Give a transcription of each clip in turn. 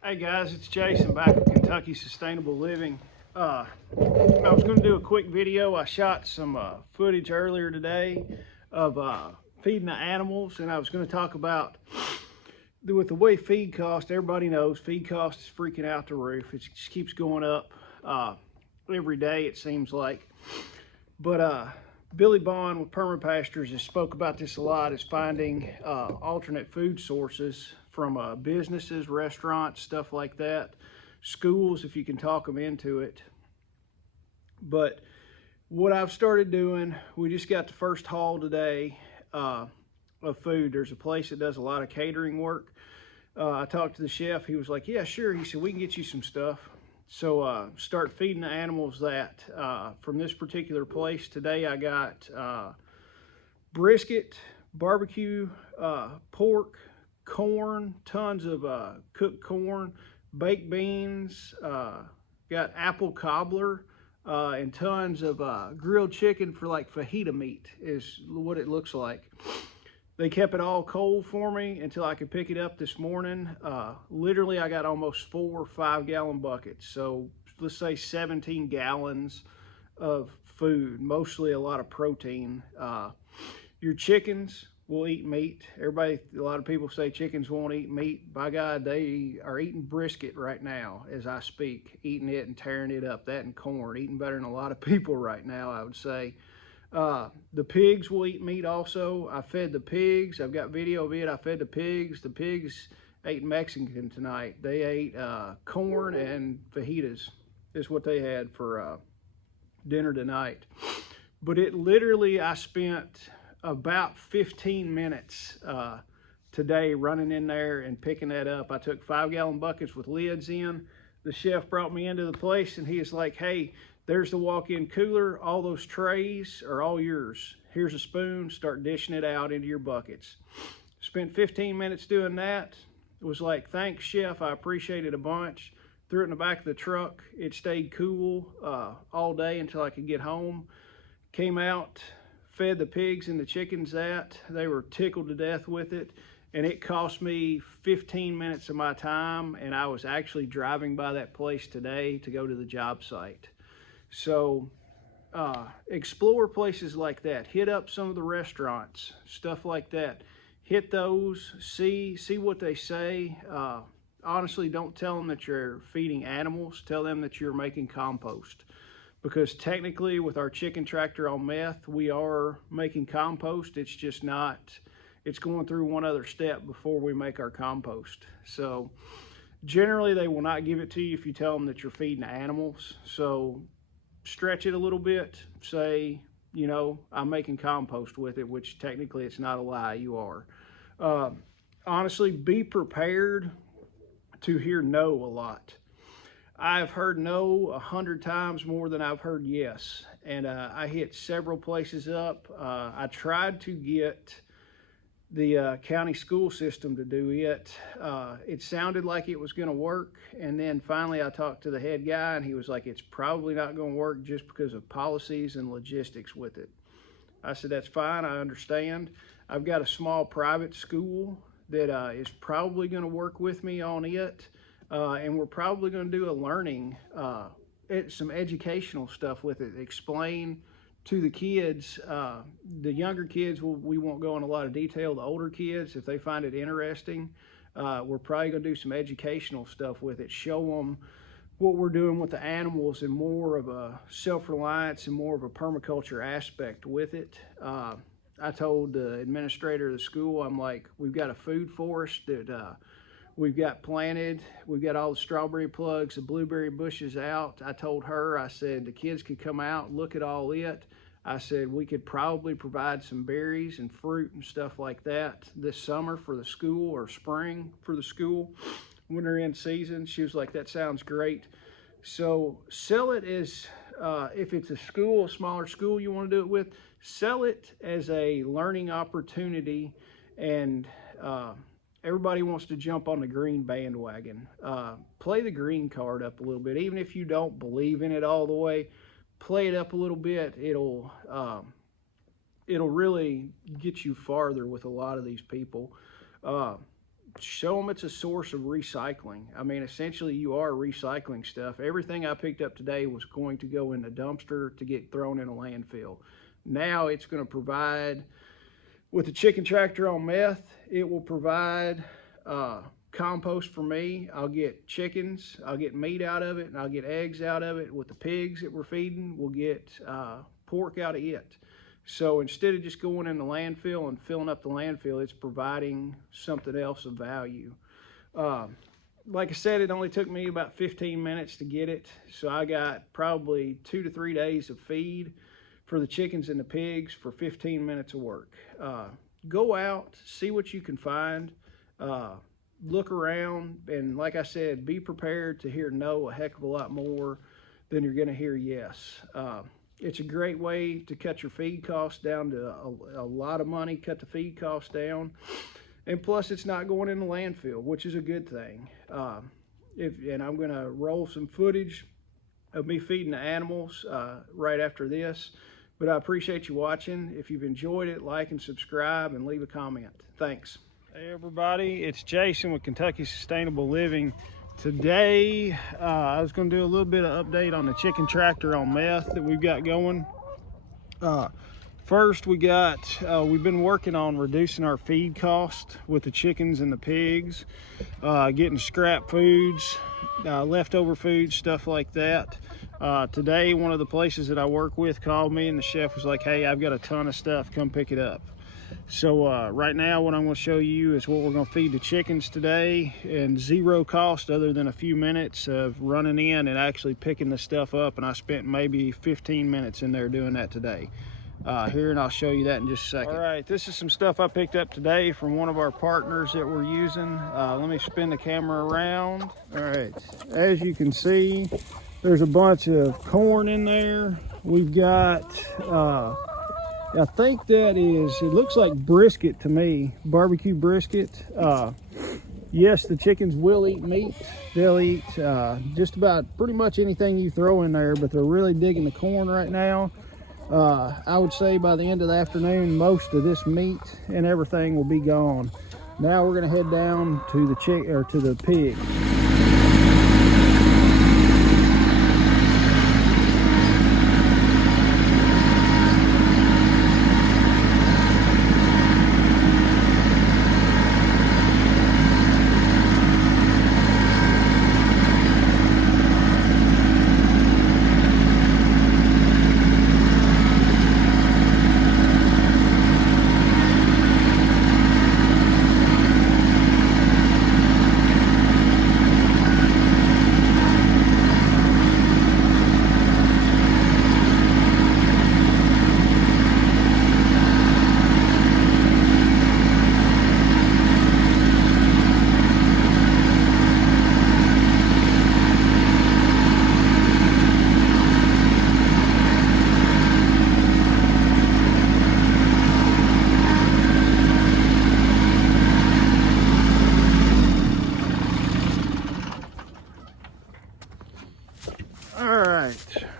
Hey guys, it's Jason back with Kentucky Sustainable Living. I was going to do a quick video. I shot some footage earlier today of feeding the animals, and I was going to talk about with the way feed cost. Everybody knows feed cost is freaking out the roof. It just keeps going up every day, it seems like. But Billy Bond with Permapastures has spoke about this a lot, is finding alternate food sources from businesses, restaurants, stuff like that, schools, if you can talk them into it. But what I've started doing, we just got the first haul today of food. There's a place that does a lot of catering work. I talked to the chef. He was like, yeah, sure. He said, we can get you some stuff. So start feeding the animals that from this particular place. Today I got brisket, barbecue, pork, corn, tons of cooked corn, baked beans, got apple cobbler, and tons of grilled chicken for like fajita meat is what it looks like. They kept it all cold for me until I could pick it up this morning. Literally, I got almost 4 5 gallon buckets. So let's say 17 gallons of food, mostly a lot of protein. Your chickens will eat meat. A lot of people say chickens won't eat meat. By God, they are eating brisket right now as I speak, eating it and tearing it up. That and corn, eating better than a lot of people right now, I would say. The pigs will eat meat also. I fed the pigs. I've got video of it. I fed the pigs. The pigs ate Mexican tonight. They ate corn and fajitas is what they had for dinner tonight. But it literally, I spent about 15 minutes today running in there and picking that up. I took 5 gallon buckets with lids in. The chef brought me into the place and he is like, hey, there's the walk-in cooler. All those trays are all yours. Here's a spoon. Start dishing it out into your buckets. Spent 15 minutes doing that. It was like, thanks, chef. I appreciate it a bunch. Threw it in the back of the truck. It stayed cool all day until I could get home. Came out, fed the pigs and the chickens that. They were tickled to death with it. And it cost me 15 minutes of my time. And I was actually driving by that place today to go to the job site. So explore places like that. Hit up some of the restaurants, stuff like that. Hit those, see what they say. Honestly, don't tell them that you're feeding animals. Tell them that you're making compost. Because technically with our chicken tractor on meth, we are making compost. It's just not, it's going through one other step before we make our compost. So generally they will not give it to you if you tell them that you're feeding animals. So stretch it a little bit, say, I'm making compost with it, which technically it's not a lie, you are. Uh, Honestly, be prepared to hear no a lot. I've heard no 100 times more than I've heard yes. And I hit several places up. I tried to get the county school system to do it. It sounded like it was going to work. And then finally I talked to the head guy and he was like, it's probably not going to work just because of policies and logistics with it. I said, that's fine. I understand. I've got a small private school that is probably going to work with me on it. And we're probably going to do a learning, some educational stuff with it. Explain to the kids, the younger kids, we won't go in a lot of detail. The older kids, if they find it interesting, we're probably going to do some educational stuff with it. Show them what we're doing with the animals and more of a self-reliance and more of a permaculture aspect with it. I told the administrator of the school, I'm like, we've got a food forest that we've got planted. We've got all the strawberry plugs, the blueberry bushes out. I told her, I said, the kids could come out, look at all it. I said, we could probably provide some berries and fruit and stuff like that this summer for the school, or spring for the school when they're in season. She was like, that sounds great. So sell it as, if it's a school, a smaller school you want to do it with, sell it as a learning opportunity. And everybody wants to jump on the green bandwagon. Play the green card up a little bit. Even if you don't believe in it all the way, play it up a little bit. It'll really get you farther with a lot of these people. show them it's a source of recycling. I mean, essentially you are recycling stuff. Everything I picked up today was going to go in a dumpster to get thrown in a landfill. Now it's going to provide, with the chicken tractor on meth, it will provide compost for me. I'll get chickens, I'll get meat out of it, and I'll get eggs out of it. With the pigs that we're feeding, we'll get pork out of it. So instead of just going in the landfill and filling up the landfill, it's providing something else of value. Like I said, it only took me about 15 minutes to get it. So I got probably 2 to 3 days of feed for the chickens and the pigs for 15 minutes of work. Go out, see what you can find, look around, and like I said, be prepared to hear no a heck of a lot more than you're gonna hear yes. It's a great way to cut your feed costs down to a lot of money, cut the feed costs down. And plus it's not going in the landfill, which is a good thing. And I'm gonna roll some footage of me feeding the animals right after this. But I appreciate you watching. If you've enjoyed it, like and subscribe and leave a comment. Thanks. Hey everybody, it's Jason with Kentucky Sustainable Living. Today, I was going to do a little bit of update on the chicken tractor on meth that we've got going. First, we've been working on reducing our feed cost with the chickens and the pigs, getting scrap foods, leftover food, stuff like that. Today, one of the places that I work with called me and the chef was like, hey, I've got a ton of stuff, come pick it up. So right now what I'm going to show you is what we're going to feed the chickens today, and zero cost other than a few minutes of running in and actually picking the stuff up, and I spent maybe 15 minutes in there doing that today. Here, and I'll show you that in just a second. All right, this is some stuff I picked up today from one of our partners that we're using. Let me spin the camera around. All right, as you can see, there's a bunch of corn in there. We've got I think that is, it looks like brisket to me, barbecue brisket. Yes, the chickens will eat meat. They'll eat just about pretty much anything you throw in there, but they're really digging the corn right now. I would say by the end of the afternoon, most of this meat and everything will be gone. Now we're gonna head down to the pig.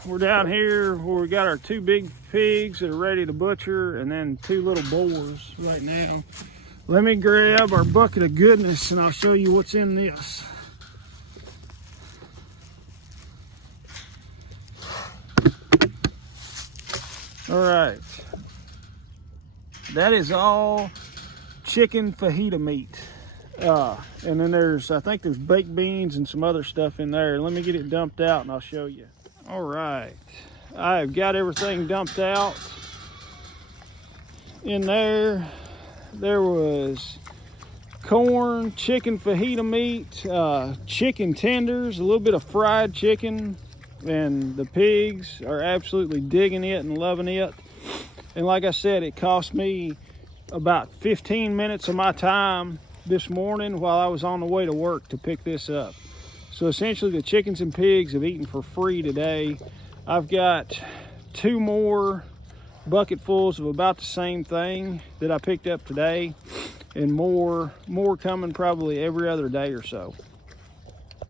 We're down here where we got our 2 big pigs that are ready to butcher, and then 2 little boars right now. Let me grab our bucket of goodness and I'll show you what's in this. All right, that is all chicken fajita meat. And then I think there's baked beans and some other stuff in there. Let me get it dumped out and I'll show you. All right, I've got everything dumped out. In there was corn, chicken fajita meat, chicken tenders, a little bit of fried chicken, and the pigs are absolutely digging it and loving it. And like I said, it cost me about 15 minutes of my time this morning while I was on the way to work to pick this up. So essentially the chickens and pigs have eaten for free today. I've got 2 more bucketfuls of about the same thing that I picked up today, and more coming probably every other day or so.